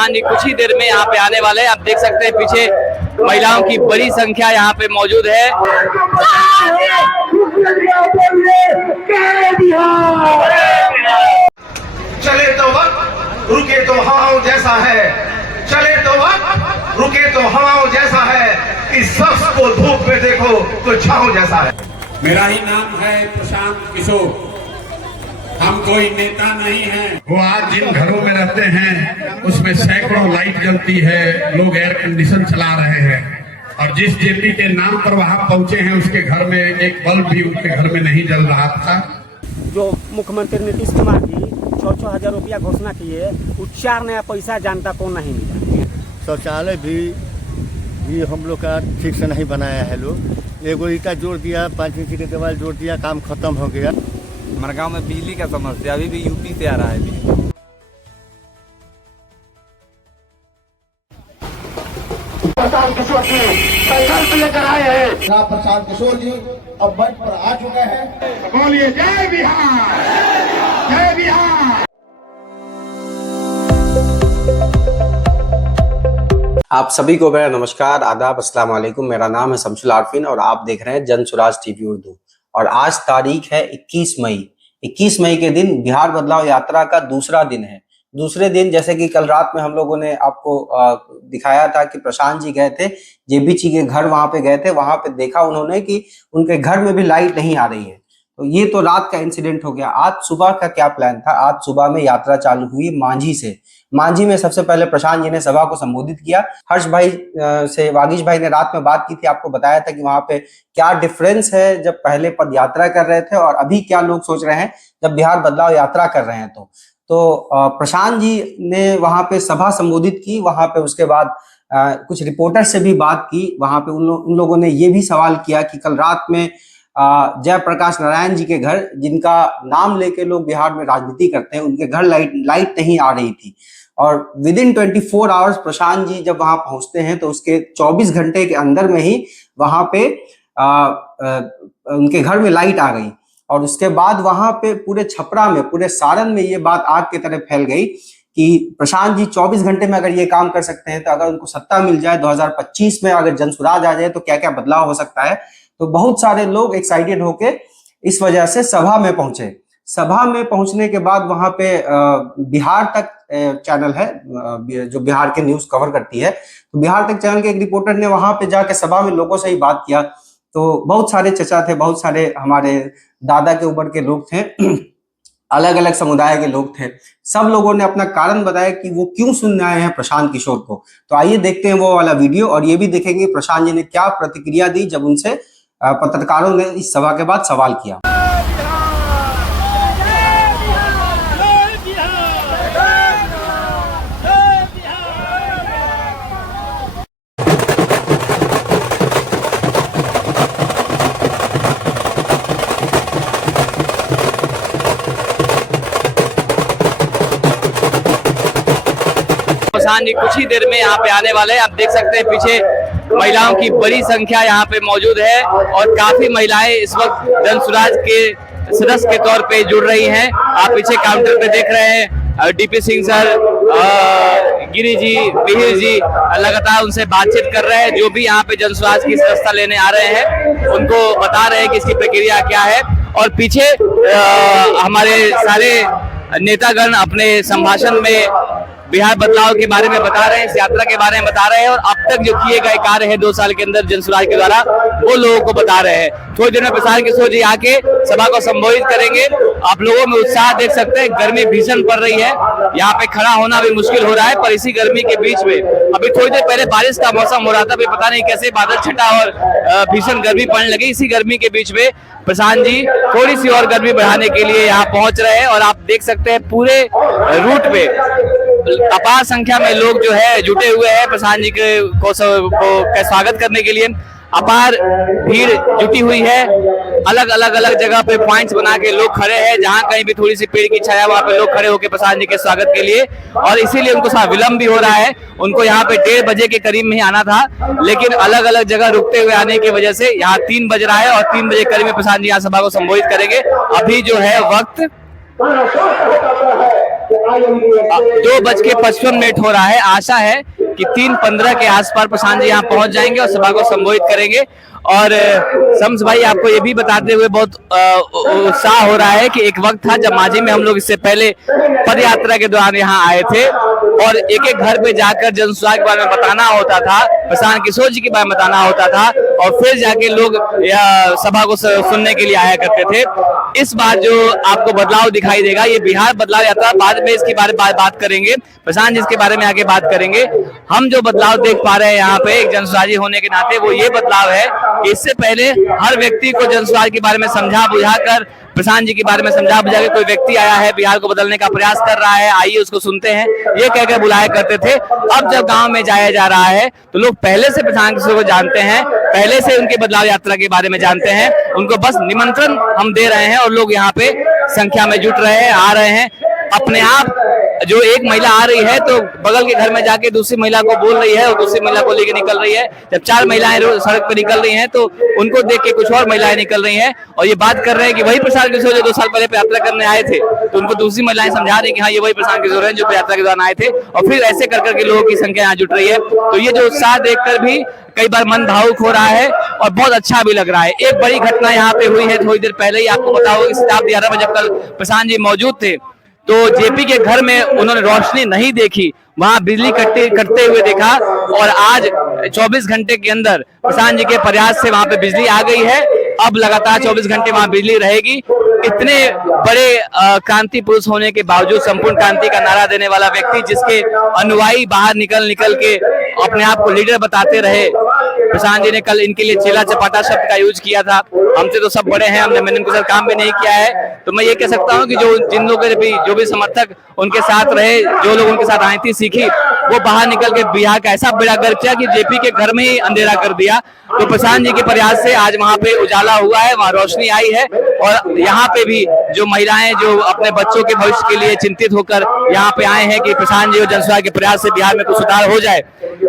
प्रशांत जी कुछ ही देर में यहाँ पे आने वाले हैं। आप देख सकते हैं पीछे महिलाओं की बड़ी संख्या यहाँ पे मौजूद है। चले तो वक्त रुके तो हवाओं जैसा है, चले तो वक्त रुके तो हवाओं जैसा है, इस शख्स को धूप में देखो तो छांव जैसा है। मेरा ही नाम है प्रशांत किशोर, हम कोई नेता नहीं हैं। वो आज जिन घरों में रहते हैं उसमें सैकड़ों लाइट जलती है, लोग एयर कंडीशन चला रहे हैं, और जिस जेपी के नाम पर वहां पहुंचे हैं उसके घर में एक बल्ब भी उनके घर में नहीं जल रहा था। जो मुख्यमंत्री नीतीश कुमार जी 6,000 रुपया घोषणा किए, उच्चार नया पैसा जानता को नहीं मिला। शौचालय भी हम लोग का ठीक से नहीं बनाया है। लोग एगो ईटा जोड़ दिया, 5 इंच के दीवार जोड़ दिया, काम खत्म हो गया। हमारे गांव में बिजली का समस्या अभी भी यूपी से आ रहा है बिजली। प्रशांत किशोर जी संकल्प लेकर आए हैं। प्रशांत किशोर जी अब मंच पर आ चुके हैं। बोलिए जय बिहार, जय बिहार। आप सभी को मेरा नमस्कार, आदाब, अस्सलाम वालेकुम। मेरा नाम है शमसुल आरफीन और आप देख रहे हैं जन स्वराज टीवी उर्दू। और आज तारीख है 21 मई। 21 मई के दिन बिहार बदलाव यात्रा का दूसरा दिन है। दूसरे दिन जैसे कि कल रात में हम लोगों ने आपको दिखाया था कि प्रशांत जी गए थे, जेबी जी के घर वहां पे गए थे। वहां पे देखा उन्होंने कि उनके घर में भी लाइट नहीं आ रही है। तो ये तो रात का इंसिडेंट हो गया। आज सुबह का क्या प्लान था? आज सुबह में यात्रा चालू हुई मांझी से। मांझी में सबसे पहले प्रशांत जी ने सभा को संबोधित किया। हर्ष भाई से वागीश भाई ने रात में बात की थी, आपको बताया था कि वहां पे क्या डिफरेंस है जब पहले पद यात्रा कर रहे थे और अभी क्या लोग सोच रहे हैं जब बिहार बदलाव यात्रा कर रहे हैं। तो प्रशांत जी ने वहां पे सभा संबोधित की। वहां पे उसके बाद कुछ रिपोर्टर से भी बात की। वहां पे उन लोगों ने ये भी सवाल किया कि कल रात में जयप्रकाश नारायण जी के घर, जिनका नाम लेके लोग बिहार में राजनीति करते हैं, उनके घर लाइट नहीं आ रही थी। और with in 24 hours Prashant ji जब वहां पहुंचते हैं तो उसके 24 घंटे के अंदर में ही वहां पे उनके घर में लाइट आ गई। और उसके बाद वहां पे पूरे छपरा में, पूरे सारण में ये बात आग की तरह फैल गई कि प्रशांत जी 24 घंटे में अगर ये काम कर सकते हैं तो अगर उनको सत्ता मिल जाए 2025 में, अगर जनसुराज आ जाए तो क्या क्या बदलाव हो सकता है। तो बहुत सारे लोग एक्साइटेड होके इस वजह से सभा में पहुंचे। सभा में पहुंचने के बाद वहां पे बिहार तक चैनल है जो बिहार के न्यूज कवर करती है, तो बिहार तक चैनल के एक रिपोर्टर ने वहां पे जाके सभा में लोगों से ही बात किया। तो बहुत सारे चचा थे, बहुत सारे हमारे दादा के उम्र के लोग थे, अलग अलग समुदाय के लोग थे। सब लोगों ने अपना कारण बताया कि वो क्यों सुनने आए हैं प्रशांत किशोर को। तो आइए देखते हैं वो वाला वीडियो, और ये भी देखेंगे प्रशांत जी ने क्या प्रतिक्रिया दी जब उनसे पत्रकारों ने इस सभा के बाद सवाल किया। प्रशांत जी कुछ ही देर में यहाँ पे आने वाले हैं। आप देख सकते हैं पीछे महिलाओं की बड़ी संख्या यहाँ पे मौजूद है और काफी महिलाएं इस वक्त जनसुराज के सदस्य के तौर पे जुड़ रही हैं। आप पीछे काउंटर पे देख रहे हैं डीपी सिंह सर, गिरी जी, मिहिर जी लगातार उनसे बातचीत कर रहे हैं। जो भी यहाँ पे जनसुराज की सदस्यता लेने आ रहे हैं उनको बता रहे हैं कि इसकी प्रक्रिया क्या है। और पीछे हमारे सारे नेतागण अपने संभाषण में बिहार बदलाव के बारे में बता रहे हैं, इस यात्रा के बारे में बता रहे हैं और अब तक जो किए गए कार्य हैं 2 साल के अंदर जनसुराज के द्वारा, वो लोगों को बता रहे हैं। थोड़ी देर में प्रशांत किशोर जी आके सभा को संबोधित करेंगे। आप लोगों में उत्साह देख सकते हैं। गर्मी भीषण पड़ रही है, यहाँ पे खड़ा होना भी मुश्किल हो रहा है। पर इसी गर्मी के बीच में अभी थोड़ी देर पहले बारिश का मौसम हो रहा था, पता नहीं कैसे बादल छटा और भीषण गर्मी पड़ने लगी। इसी गर्मी के बीच में प्रशांत जी थोड़ी सी और गर्मी बढ़ाने के लिए यहाँ पहुंच रहे हैं। और आप देख सकते हैं पूरे रूट पे अपार संख्या में लोग जो है जुटे हुए हैं प्रशांत जी को स्वागत करने के लिए। अपार भीड़ जुटी हुई है। अलग अलग जगह पे पॉइंट्स बना के लोग खड़े हैं, जहां कहीं भी थोड़ी सी पेड़ की छाया वहां पे लोग खड़े होकर प्रशांत जी के स्वागत के लिए। और इसीलिए उनको थोड़ा विलंब भी हो रहा है। उनको यहाँ पे 1:30 बजे के करीब में ही आना था, लेकिन अलग अलग जगह रुकते हुए आने की वजह से यहाँ 3 बज रहा है और 3 बजे करीब में प्रशांत जी यहाँ सभा को संबोधित करेंगे। अभी जो है वक्त 2:55 हो रहा है। आशा है कि 3:15 के आसपास प्रशांत जी यहाँ पहुंच जाएंगे और सभा को संबोधित करेंगे। और शम्स भाई, आपको ये भी बताते हुए बहुत उत्साह हो रहा है कि एक वक्त था जब मांझी में हम लोग इससे पहले पद यात्रा के दौरान यहाँ आए थे और एक एक घर पे जाकर जन सुराज के बारे में बताना होता था, प्रशांत किशोर जी के बारे में बताना होता था और फिर जाके लोग सभा को सुनने के लिए आया करते थे। इस बार जो आपको बदलाव दिखाई देगा, ये बिहार बदलाव यात्रा, बाद में इसके बारे में बात करेंगे, प्रशांत जी इसके बारे में आगे बात करेंगे। हम जो बदलाव देख पा रहे हैं यहाँ पे एक जनसुराजी होने के नाते, वो ये बदलाव है कि इससे पहले हर व्यक्ति को जनसुराज के बारे में समझा बुझाकर, प्रशांत जी के बारे में समझा बुझा के, कोई व्यक्ति आया है बिहार को बदलने का प्रयास कर रहा है, आइए उसको सुनते हैं, ये कहकर बुलाया करते थे। अब जब गांव में जाया जा रहा है तो लोग पहले से प्रशांत किशोर को जानते हैं, पहले से उनके बदलाव यात्रा के बारे में जानते हैं, उनको बस निमंत्रण हम दे रहे हैं और लोग यहाँ पे संख्या में जुट रहे हैं, आ रहे हैं। अपने आप जो एक महिला आ रही है तो बगल के घर में जाके दूसरी महिला को बोल रही है और दूसरी महिला को लेके निकल रही है। जब 4 महिलाएं सड़क पर निकल रही हैं तो उनको देख के कुछ और महिलाएं निकल रही हैं और ये बात कर रहे हैं कि वही प्रशांत किशोर जो 2 साल पहले यात्रा करने आए थे, तो उनको दूसरी महिलाएं समझा रही कि हाँ, ये वही प्रशांत किशोर हैं जो यात्रा के दौरान आए थे। और फिर ऐसे कर करके लोगों की संख्या यहाँ जुट रही है। तो ये जो उत्साह देखकर भी कई बार मन भावुक हो रहा है और बहुत अच्छा भी लग रहा है। एक बड़ी घटना यहाँ पे हुई है थोड़ी देर पहले ही, आपको पता होगा कि शताब्दी 11 में जब कल प्रशांत जी मौजूद थे तो जेपी के घर में उन्होंने रोशनी नहीं देखी, वहां बिजली कटते हुए देखा और आज 24 घंटे के अंदर प्रशांत जी के प्रयास से वहां पे बिजली आ गई है। अब लगातार 24 घंटे वहां बिजली रहेगी। इतने बड़े क्रांति पुरुष होने के बावजूद, संपूर्ण क्रांति का नारा देने वाला व्यक्ति, जिसके अनुयायी बाहर निकल के अपने आप को लीडर बताते रहे, प्रशांत जी ने कल इनके लिए चेला चपाटा शब्द का यूज किया था। हमसे तो सब बड़े हैं, मैंने उनके साथ काम भी नहीं किया है, तो मैं ये कह सकता हूँ कि जिन लोगों के भी जो भी समर्थक उनके साथ रहे, जो लोग उनके साथ आईती सीखी, वो बाहर निकल के बिहार का ऐसा बेड़ा गर्क किया कि जेपी के घर में ही अंधेरा कर दिया। तो प्रशांत जी के प्रयास से आज वहाँ पे उजाला हुआ है, वहाँ रोशनी आई है और यहाँ पे भी जो महिलाएं जो अपने बच्चों के भविष्य के लिए चिंतित होकर यहाँ पे आए हैं कि प्रशांत जी और जनसुराज के प्रयास से बिहार में कुछ सुधार हो जाए,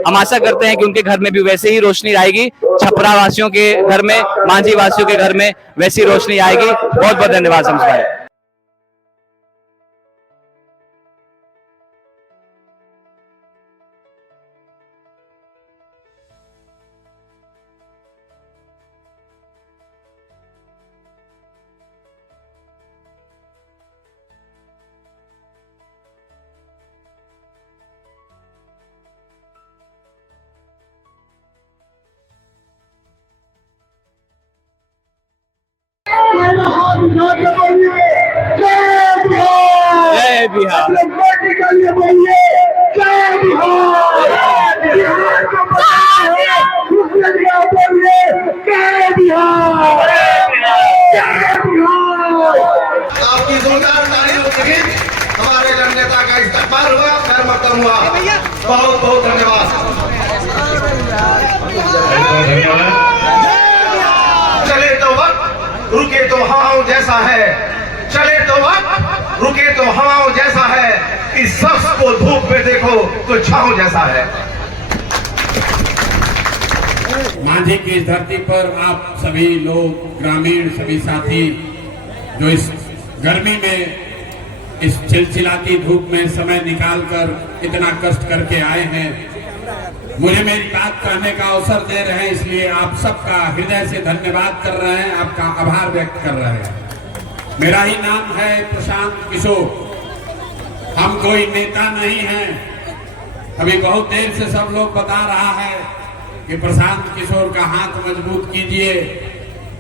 हम आशा करते हैं कि उनके घर में भी वैसे ही रोशनी आएगी, छपरा वासियों के घर में, मांझी वासियों के घर में वैसी रोशनी आएगी। बहुत बहुत धन्यवाद शम्स भाई। जय बिहार। आपकी जोरदार तालियों से हमारे जननेता का इस्तेमाल हुआ, खैर मकदम हुआ। बहुत बहुत धन्यवाद। चले तो वक्त, रुके तो हवाओं जैसा है, चले तो वक्त, रुके तो हवाओं जैसा है, इस शख्स को धूप में देखो तो छांव जैसा है। मांझी की इस धरती पर आप सभी लोग, ग्रामीण सभी साथी जो इस गर्मी में, इस चिलचिलाती धूप में समय निकालकर इतना कष्ट करके आए हैं, मुझे मेरी बात कहने का अवसर दे रहे हैं, इसलिए आप सबका हृदय से धन्यवाद कर रहे हैं, आपका आभार व्यक्त कर रहे हैं। मेरा ही नाम है प्रशांत किशोर। हम कोई नेता नहीं हैं। अभी बहुत देर से सब लोग बता रहा है कि प्रशांत किशोर का हाथ मजबूत कीजिए,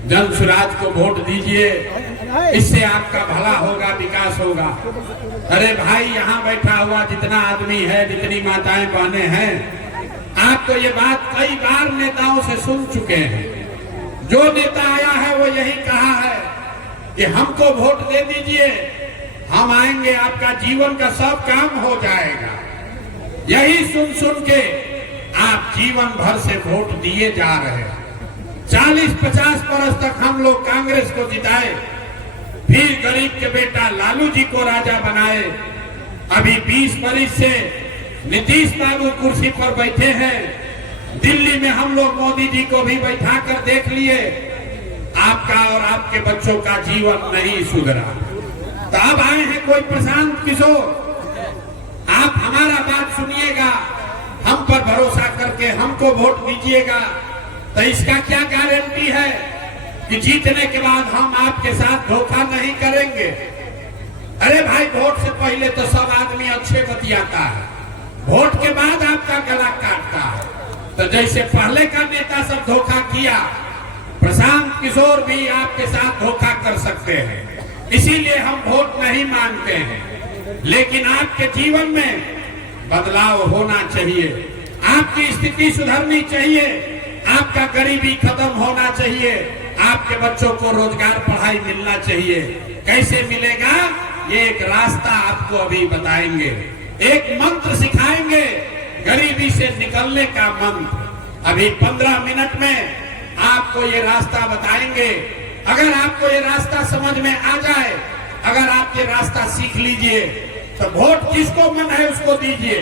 जन सुराज को वोट दीजिए, इससे आपका भला होगा, विकास होगा। अरे भाई, यहाँ बैठा हुआ जितना आदमी है, जितनी माताएं बहनें हैं, आप तो ये बात कई बार नेताओं से सुन चुके हैं। जो नेता आया है वो यही कहा है कि हमको वोट दे दीजिए, हम आएंगे, आपका जीवन का सब काम हो जाएगा। यही सुन सुन के आप जीवन भर से वोट दिए जा रहे हैं। 40-50 बरस तक हम लोग कांग्रेस को जिताए, फिर गरीब के बेटा लालू जी को राजा बनाए, अभी 20 बरस से नीतीश बाबू कुर्सी पर बैठे हैं, दिल्ली में हम लोग मोदी जी को भी बैठा कर देख लिए, आपका और आपके बच्चों का जीवन नहीं सुधरा। तो अब आए हैं कोई प्रशांत किशोर, आप हमारा बात सुनिएगा, हम पर भरोसा करके हमको वोट दीजिएगा, तो इसका क्या गारंटी है कि जीतने के बाद हम आपके साथ धोखा नहीं करेंगे। अरे भाई, वोट से पहले तो सब आदमी अच्छे बतियाता है, वोट के बाद आपका गला काटता है। तो जैसे पहले का नेता सब धोखा किया, प्रशांत किशोर भी आपके साथ धोखा कर सकते हैं। इसीलिए हम वोट नहीं मांगते हैं, लेकिन आपके जीवन में बदलाव होना चाहिए, आपकी स्थिति सुधरनी चाहिए, आपका गरीबी खत्म होना चाहिए, आपके बच्चों को रोजगार पढ़ाई मिलना चाहिए। कैसे मिलेगा, ये एक रास्ता आपको अभी बताएंगे, एक मंत्र सिखाएंगे, गरीबी से निकलने का मंत्र। अभी 15 मिनट में आपको ये रास्ता बताएंगे। अगर आपको ये रास्ता समझ में आ जाए, अगर आप ये रास्ता सीख लीजिए, तो वोट जिसको मन है उसको दीजिए,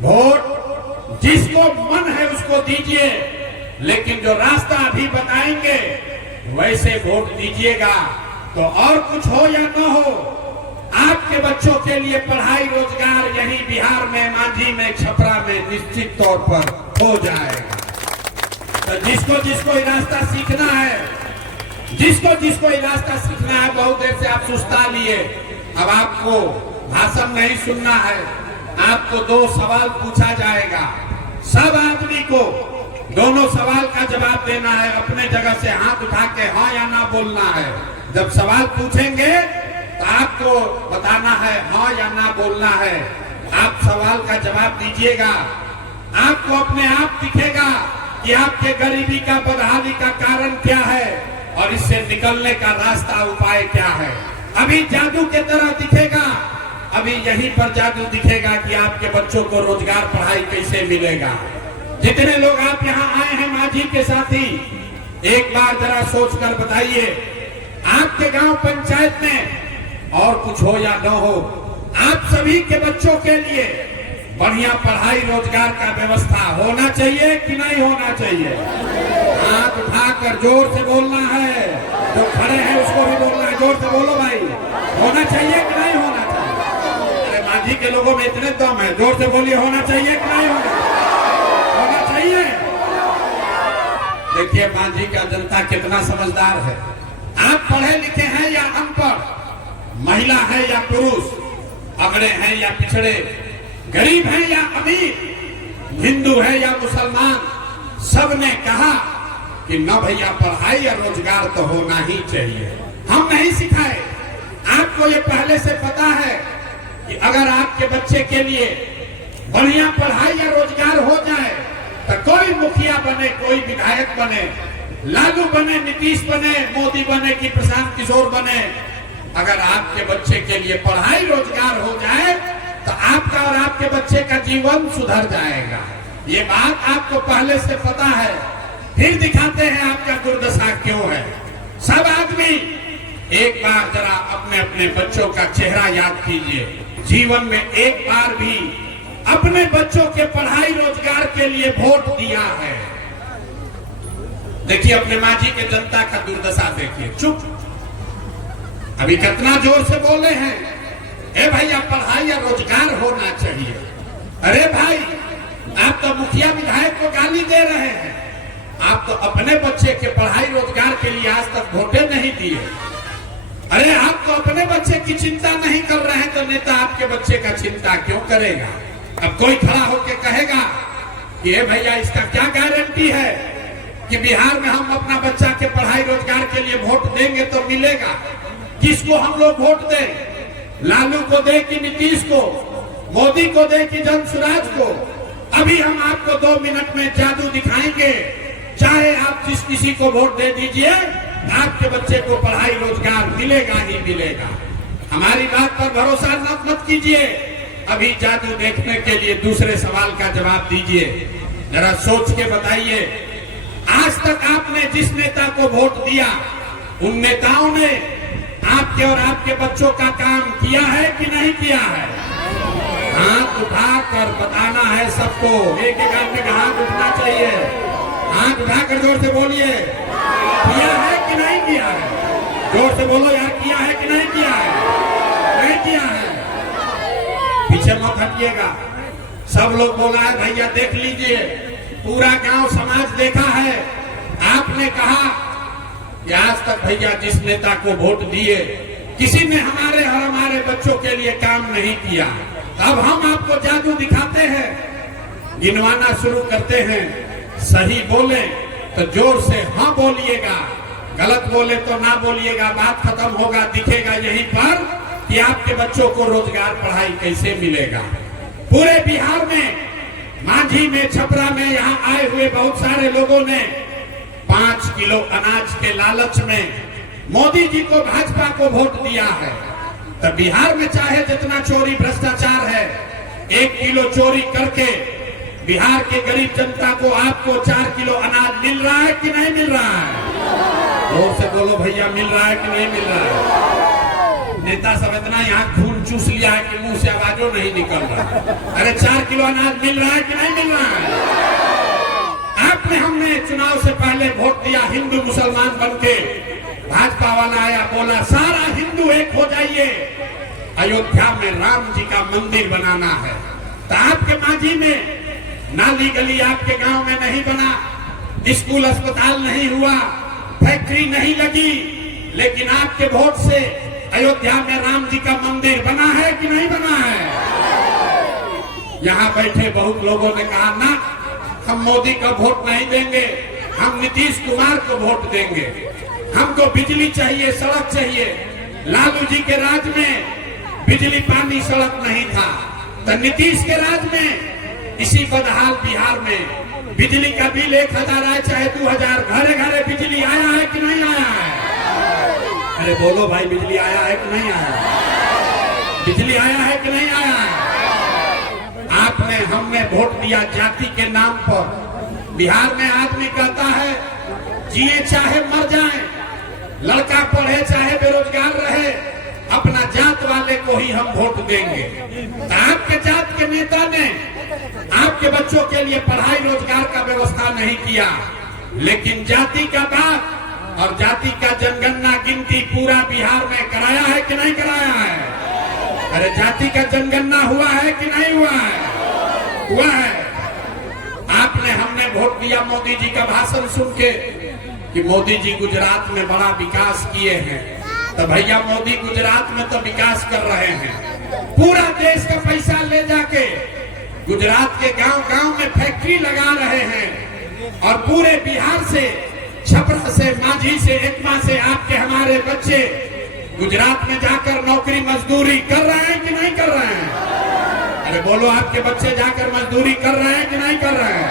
वोट जिसको मन है उसको दीजिए, लेकिन जो रास्ता अभी बताएंगे वैसे वोट दीजिएगा। तो और कुछ हो या न हो, आपके बच्चों के लिए पढ़ाई रोजगार यही बिहार में, मांझी में, छपरा में निश्चित तौर पर हो जाएगा। तो जिसको जिसको ये रास्ता सीखना है, जिसको जिसको ये रास्ता सीखना है, बहुत देर से आप सुस्ता लिए, अब आपको भाषण नहीं सुनना है, आपको 2 सवाल पूछा जाएगा। सब आदमी को दोनों सवाल का जवाब देना है, अपने जगह से हाथ उठा के हाँ या ना बोलना है। जब सवाल पूछेंगे तो आपको बताना है हाँ या ना बोलना है। आप सवाल का जवाब दीजिएगा, आपको अपने आप दिखेगा कि आपके गरीबी का, बदहाली का कारण क्या है और इससे निकलने का रास्ता, उपाय क्या है। अभी जादू के तरह दिखेगा, अभी यहीं पर जादू दिखेगा कि आपके बच्चों को रोजगार पढ़ाई कैसे मिलेगा। जितने लोग आप यहाँ आए हैं मांझी के साथी, एक बार जरा सोच कर बताइए, आपके गांव पंचायत में और कुछ हो या न हो, आप सभी के बच्चों के लिए बढ़िया पढ़ाई रोजगार का व्यवस्था होना चाहिए कि नहीं होना चाहिए। हाथ उठाकर जोर से बोलना है, जो खड़े हैं उसको भी बोलना है, जोर से बोलो भाई, होना चाहिए कि नहीं होना चाहिए। अरे मांझी के लोगों में इतने दम है, जोर से बोलिए, होना चाहिए कि नहीं होना चाहिए। देखिए मांझी का जनता कितना समझदार है। आप पढ़े लिखे हैं या अनपढ़, महिला है या पुरुष, अगड़े हैं या पिछड़े, गरीब हैं या अमीर, हिंदू है या मुसलमान, सबने कहा कि न भैया पढ़ाई या रोजगार तो होना ही चाहिए। हम नहीं सिखाए, आपको ये पहले से पता है कि अगर आपके बच्चे के लिए बढ़िया पढ़ाई या रोजगार हो जाए तो कोई मुखिया बने, कोई विधायक बने, लालू बने, नीतीश बने, मोदी बने कि प्रशांत किशोर बने, अगर आपके बच्चे के लिए पढ़ाई रोजगार हो जाए तो आपका और आपके बच्चे का जीवन सुधर जाएगा। ये बात आपको पहले से पता है। फिर दिखाते हैं आपका दुर्दशा क्यों है। सब आदमी एक बार जरा अपने अपने बच्चों का चेहरा याद कीजिए, जीवन में एक बार भी अपने बच्चों के पढ़ाई रोजगार के लिए वोट दिया है। देखिए अपने मांझी के जनता का दुर्दशा देखिए। चुप, अभी कितना जोर से बोले हैं, ए भैया पढ़ाई या रोजगार होना चाहिए। अरे भाई, आप तो मुखिया विधायक को गाली दे रहे हैं, आप तो अपने बच्चे के पढ़ाई रोजगार के लिए आज तक वोटे नहीं दिए। अरे आप तो अपने बच्चे की चिंता नहीं कर रहे हैं, तो नेता आपके बच्चे का चिंता क्यों करेगा। अब कोई खड़ा होकर कहेगा कि ए भैया इसका क्या गारंटी है कि बिहार में हम अपना बच्चा के पढ़ाई रोजगार के लिए वोट देंगे तो मिलेगा। किसको हम लोग वोट दें, लालू को दे कि नीतीश को, मोदी को दे कि जनसुराज को। अभी हम आपको 2 मिनट में जादू दिखाएंगे, चाहे आप जिस किसी को वोट दे दीजिए, आपके बच्चे को पढ़ाई रोजगार मिलेगा ही मिलेगा। हमारी बात पर भरोसा मत कीजिए, अभी जादू देखने के लिए दूसरे सवाल का जवाब दीजिए। जरा सोच के बताइए, आज तक आपने जिस नेता को वोट दिया, उन नेताओं ने आपके और आपके बच्चों का काम किया है कि नहीं किया है। हाथ उठाकर बताना है सबको, एक एक आदमी का हाथ उठना चाहिए। हाथ उठाकर जोर से बोलिए, किया है कि नहीं किया है। जोर से बोलो यार, किया है कि नहीं किया है। नहीं किया है। पीछे मत हटिएगा। सब लोग बोला है भैया देख लीजिए, पूरा गांव समाज देखा है। आपने कहा कि आज तक भैया जिस नेता को वोट दिए किसी ने हमारे और हमारे बच्चों के लिए काम नहीं किया। अब हम आपको जादू दिखाते हैं, गिनवाना शुरू करते हैं। सही बोले तो जोर से हाँ बोलिएगा, गलत बोले तो ना बोलिएगा। बात खत्म होगा, दिखेगा यहीं पर कि आपके बच्चों को रोजगार पढ़ाई कैसे मिलेगा। पूरे बिहार में, मांझी में, छपरा में, यहाँ आए हुए बहुत सारे लोगों ने 5 किलो अनाज के लालच में मोदी जी को, भाजपा को वोट दिया है। तो बिहार में चाहे जितना चोरी भ्रष्टाचार है, 1 किलो चोरी करके बिहार के गरीब जनता को, आपको 4 किलो अनाज मिल रहा है कि नहीं मिल रहा है? जोर से बोलो भैया, मिल रहा है कि नहीं मिल रहा है? नेता सब इतना यहाँ खून चूस लिया है कि मुंह से आवाजों नहीं निकल रहा। अरे 4 किलो अनाज मिल रहा है कि नहीं मिल रहा है? आपने, हमने चुनाव से पहले वोट दिया, हिंदू मुसलमान बनके। भाजपा वाला आया, बोला सारा हिंदू एक हो जाइए, अयोध्या में राम जी का मंदिर बनाना है। तो आपके मांझी में नाली गली आपके गांव में नहीं बना, स्कूल अस्पताल नहीं हुआ, फैक्ट्री नहीं लगी, लेकिन आपके वोट से अयोध्या में राम जी का मंदिर बना है कि नहीं बना है? यहाँ बैठे बहुत लोगों ने कहा ना, हम मोदी का वोट नहीं देंगे, हम नीतीश कुमार को वोट देंगे। हमको बिजली चाहिए, सड़क चाहिए। लालू जी के राज में बिजली पानी सड़क नहीं था, तो नीतीश के राज में इसी बदहाल बिहार में बिजली का बिल 1000 आए चाहे 2000, घरे घरे बिजली आया है कि नहीं आया है? अरे बोलो भाई, बिजली आया है कि नहीं आया? बिजली आया है कि नहीं आया है? आपने, हमने वोट दिया जाति के नाम पर। बिहार में आदमी कहता है जिए चाहे मर जाए, लड़का पढ़े चाहे बेरोजगार रहे, अपना जात वाले को ही हम वोट देंगे। तो आपके जात के नेता ने आपके बच्चों के लिए पढ़ाई रोजगार का व्यवस्था नहीं किया, लेकिन जाति का बात और जाति का जनगणना गिनती पूरा बिहार में कराया है कि नहीं कराया है? अरे जाति का जनगणना हुआ है कि नहीं हुआ है? हुआ है। आपने, हमने वोट दिया मोदी जी का भाषण सुन के कि मोदी जी गुजरात में बड़ा विकास किए हैं। तो भैया मोदी गुजरात में तो विकास कर रहे हैं, पूरा देश का पैसा ले जाके गुजरात के गांव-गांव में फैक्ट्री लगा रहे हैं, और पूरे बिहार से, छपरा से, मांझी से, एकमा से आपके हमारे बच्चे गुजरात में जाकर नौकरी मजदूरी कर रहे हैं कि नहीं कर रहे हैं? अरे बोलो, आपके बच्चे जाकर मजदूरी कर रहे हैं कि नहीं कर रहे हैं?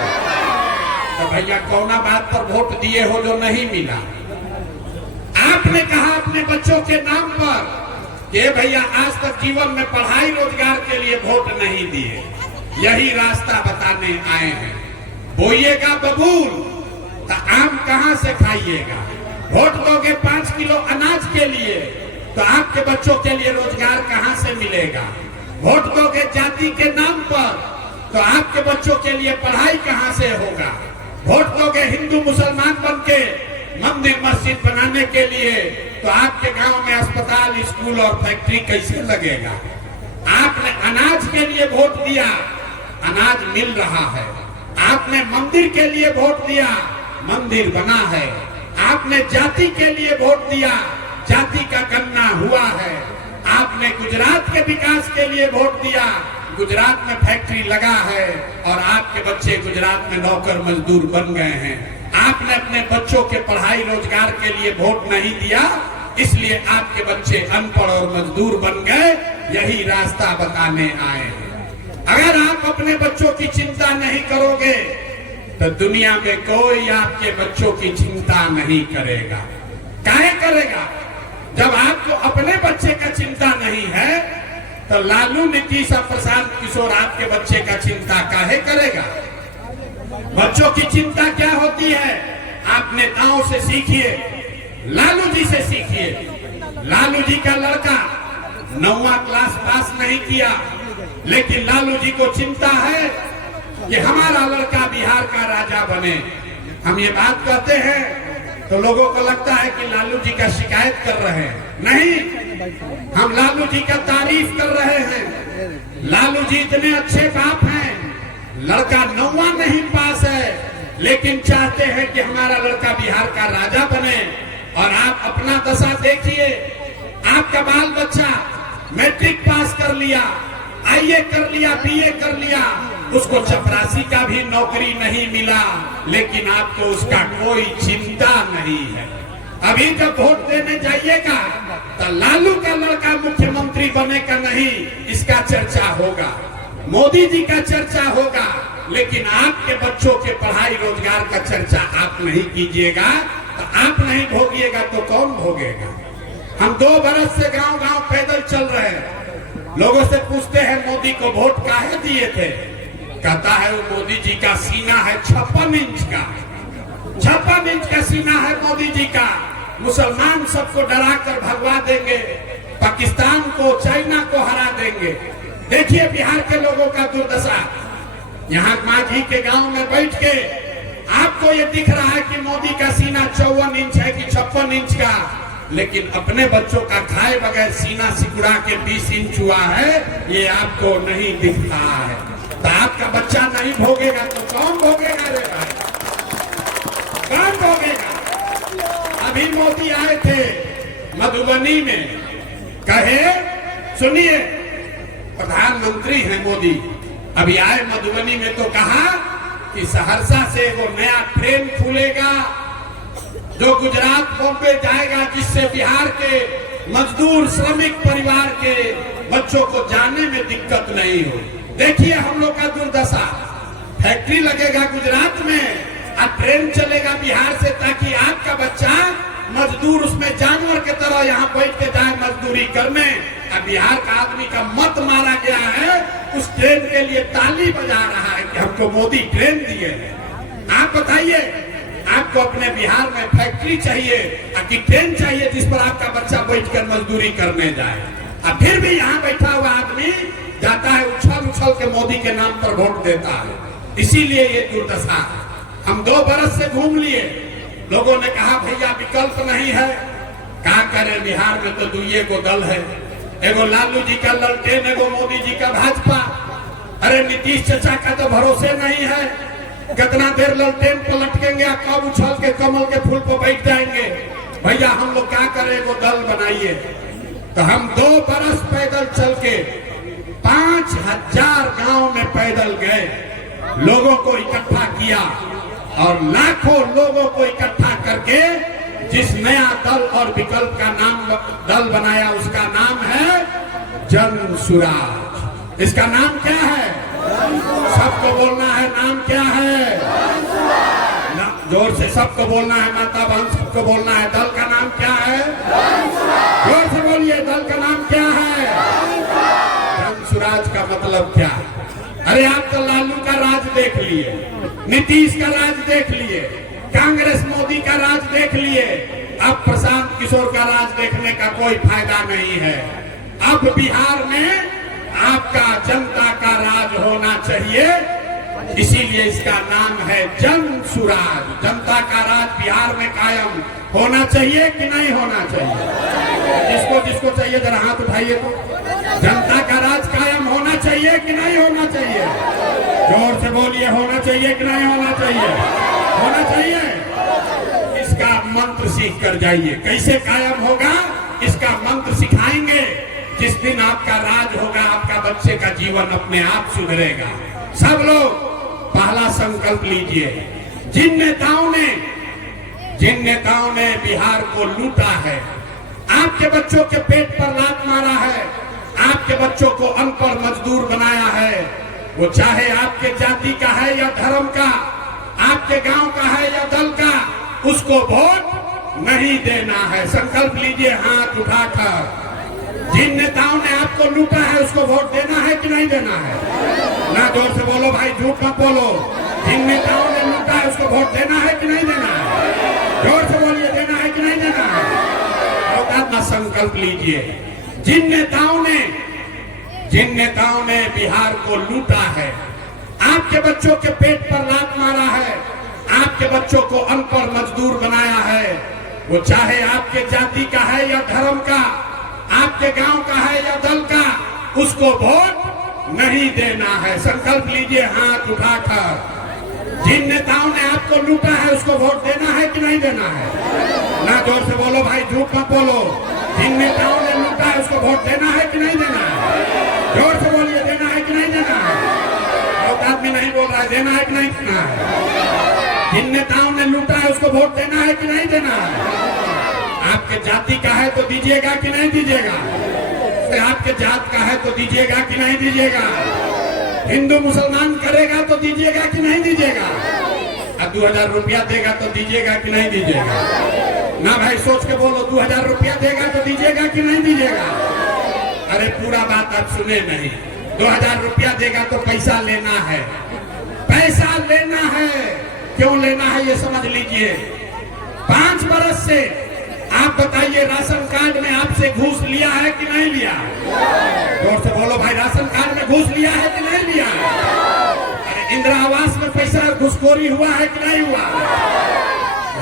तो भैया कौना बात पर वोट दिए हो जो नहीं मिला? आपने कहा अपने बच्चों के नाम पर कि भैया आज तक जीवन में पढ़ाई रोजगार के लिए वोट नहीं दिए, यही रास्ता बताने आए हैं। बोइएगा बबूल तो आम कहां से खाइएगा? वोट दोगे 5 किलो अनाज के लिए तो आपके बच्चों के लिए रोजगार कहां से मिलेगा? वोट दोगे जाति के नाम पर तो आपके बच्चों के लिए पढ़ाई कहां से होगा? वोट दोगे हिंदू मुसलमान बनके मंदिर मस्जिद बनाने के लिए तो आपके गांव में अस्पताल, स्कूल और फैक्ट्री कैसे लगेगा? आपने अनाज के लिए वोट दिया, अनाज मिल रहा है। आपने मंदिर के लिए वोट दिया, मंदिर बना है। आपने जाति के लिए वोट दिया, जाति का गणना हुआ है। आपने गुजरात के विकास के लिए वोट दिया, गुजरात में फैक्ट्री लगा है और आपके बच्चे गुजरात में नौकर मजदूर बन गए हैं। आपने अपने बच्चों के पढ़ाई रोजगार के लिए वोट नहीं दिया, इसलिए आपके बच्चे अनपढ़ और मजदूर बन गए। यही रास्ता बताने आए हैं। अगर आप अपने बच्चों की चिंता नहीं करोगे तो दुनिया में कोई आपके बच्चों की चिंता नहीं करेगा। काहे करेगा? जब आपको अपने बच्चे का चिंता नहीं है तो लालू, नीतीश और प्रशांत किशोर आपके बच्चे का चिंता काहे करेगा? बच्चों की चिंता क्या होती है? आप नेताओं से सीखिए, लालू जी से सीखिए। लालू जी का लड़का 9वां क्लास पास नहीं किया, लेकिन लालू जी को चिंता है कि हमारा लड़का बिहार का राजा बने। हम ये बात कहते हैं तो लोगों को लगता है कि लालू जी का शिकायत कर रहे हैं। नहीं, हम लालू जी का तारीफ कर रहे हैं। लालू जी इतने अच्छे बाप हैं, लड़का 9वां नहीं पास है, लेकिन चाहते हैं कि हमारा लड़का बिहार का राजा बने। और आप अपना दशा देखिए, आपका बाल बच्चा मैट्रिक पास कर लिया, आईए कर लिया, बीए कर लिया, उसको चपरासी का भी नौकरी नहीं मिला, लेकिन आपको उसका कोई चिंता नहीं है। अभी जब वोट देने जाइएगा तो लालू का लड़का मुख्यमंत्री बनेगा नहीं, इसका चर्चा होगा, मोदी जी का चर्चा होगा, लेकिन आपके बच्चों के पढ़ाई रोजगार का चर्चा आप नहीं कीजिएगा। तो आप नहीं भोगिएगा तो कौन भोगेगा? हम 2 बरस से गांव गांव पैदल चल रहे हैं, लोगों से पूछते हैं मोदी को वोट काहे दिए थे? कहता है वो मोदी जी का सीना है 56 इंच का, 56 इंच का सीना है मोदी जी का। मुसलमान सबको डरा कर भगवा देंगे, पाकिस्तान को, चाइना को हरा देंगे। देखिए बिहार के लोगों का दुर्दशा। यहाँ माझी के गांव में बैठ के आपको ये दिख रहा है कि मोदी का सीना 54 इंच है कि 56 इंच का, लेकिन अपने बच्चों का खाए बगैर सीना सिकुड़ा के 20 इंच हुआ है, ये आपको नहीं दिखता है। तो आपका बच्चा नहीं भोगेगा तो कौन भोगेगा रे भाई? कौन भोगेगा? अभी मोदी आए थे मधुबनी में, कहे सुनिए, प्रधानमंत्री है मोदी, अभी आए मधुबनी में तो कहा कि सहरसा से वो नया ट्रेन खुलेगा जो गुजरात बॉम्बे जाएगा, जिससे बिहार के मजदूर श्रमिक परिवार के बच्चों को जाने में दिक्कत नहीं हो। देखिए हम लोग का दुर्दशा, फैक्ट्री लगेगा गुजरात में और ट्रेन चलेगा बिहार से, ताकि आपका बच्चा मजदूर उसमें जानवर के तरह यहाँ बैठ के जाए मजदूरी करने। अब बिहार का आदमी का मत मारा गया है, उस ट्रेन के लिए ताली बजा रहा है कि हमको मोदी ट्रेन दिए। आप बताइए, आपको अपने बिहार में फैक्ट्री चाहिए कि ट्रेन चाहिए जिस पर आपका बच्चा बैठकर मजदूरी करने जाए? और फिर भी यहाँ बैठा हुआ आदमी जाता है उछल उछल के मोदी के नाम पर वोट देता है। इसीलिए ये दुर्दशा। हम 2 बरस से घूम लिए, लोगों ने कहा भैया विकल्प नहीं है, क्या करें, बिहार में तो 2 को दल है, एगो लालू जी का ललटेन, एगो मोदी जी का भाजपा। अरे नीतीश चाचा का तो भरोसे नहीं है, कितना देर ललटेन पर लटकेंगे, कब उछल के कमल के फूल पर बैठ जाएंगे। भैया हम लोग क्या करें, एगो दल बनाइए। तो हम 2 बरस पैदल चल के 5000 गांव में पैदल गए, लोगों को इकट्ठा किया और लाखों लोगों को इकट्ठा करके जिस नया दल और विकल्प का नाम दल बनाया, उसका नाम है जन सुराज। इसका नाम क्या है? सबको बोलना है, नाम क्या है? जोर से सबको बोलना है, माता बहन सबको बोलना है, दल का नाम क्या है? जोर से बोलिए, दल का नाम क्या है? जन सुराज का मतलब क्या? अरे आप तो लालू का राज देख लिए, नीतीश का राज देख लिए, कांग्रेस मोदी का राज देख लिए, अब प्रशांत किशोर का राज देखने का कोई फायदा नहीं है। अब बिहार में आपका जनता का राज होना चाहिए, इसीलिए इसका नाम है जन सुराज। जनता का राज बिहार में कायम होना चाहिए कि नहीं होना चाहिए? जिसको जिसको चाहिए जरा हाथ उठाइए तो। जनता का राज कायम होना चाहिए कि नहीं होना चाहिए? जोर से बोलिए, होना चाहिए कि नहीं होना चाहिए? होना चाहिए। इसका मंत्र सीख कर जाइए। कैसे कायम होगा इसका मंत्र सिखाएंगे। जिस दिन आपका राज होगा, आपका बच्चे का जीवन अपने आप सुधरेगा। सब लोग पहला संकल्प लीजिए, जिन नेताओं ने बिहार को लूटा है, आपके बच्चों के पेट पर लात मारा है, आपके बच्चों को अनपढ़ मजदूर बनाया है, वो चाहे आपके जाति का है या धर्म का, आपके गांव का है या दल का, उसको वोट नहीं देना है। संकल्प लीजिए हाथ उठाकर। जिन नेताओं ने आपको लूटा है उसको वोट देना है कि नहीं देना है? ना जोर से बोलो भाई, झूठ मत बोलो। जिन नेताओं ने लूटा है उसको वोट देना है कि नहीं देना है? जोर से बोलिए, देना है कि नहीं देना है? अपना संकल्प लीजिए। जिन नेताओं ने बिहार को लूटा है, आपके बच्चों के पेट पर लात मारा है, आपके बच्चों को अनपढ़ मजदूर बनाया है, वो चाहे आपके जाति का है या धर्म का, आपके गांव का है या दल का, उसको वोट नहीं देना है। संकल्प लीजिए हाथ उठाकर। जिन नेताओं ने आपको लूटा है उसको वोट देना है कि नहीं देना है? ना जोर से बोलो भाई, झूठ मत बोलो। जिन नेताओं ने लूटा है उसको वोट देना है कि नहीं देना है? जोर से बोलिए, देना है कि नहीं देना है? बहुत आदमी नहीं बोल रहा है, देना है कि नहीं देना है? जिन नेताओं ने लूटा है उसको वोट देना है कि नहीं देना है? आपके जाति का है तो दीजिएगा कि नहीं दीजिएगा? आपके जात का है तो दीजिएगा कि नहीं दीजिएगा? हिंदू मुसलमान करेगा तो दीजिएगा कि नहीं दीजिएगा? अब 2000 रुपया देगा तो दीजिएगा कि नहीं दीजिएगा? ना भाई, सोच के बोलो, 2000 रुपया देगा तो दीजिएगा कि नहीं दीजिएगा? अरे पूरा बात आप सुने नहीं। 2000 रुपया देगा तो पैसा लेना है, पैसा लेना है। क्यों लेना है ये समझ लीजिए। 5 बरस से आप बताइए, राशन कार्ड में आपसे घूस लिया है कि नहीं लिया? जोर से बोलो भाई, राशन कार्ड में घूस लिया है कि नहीं लिया? अरे इंदिरा आवास में पैसा घुसखोरी हुआ है कि नहीं हुआ?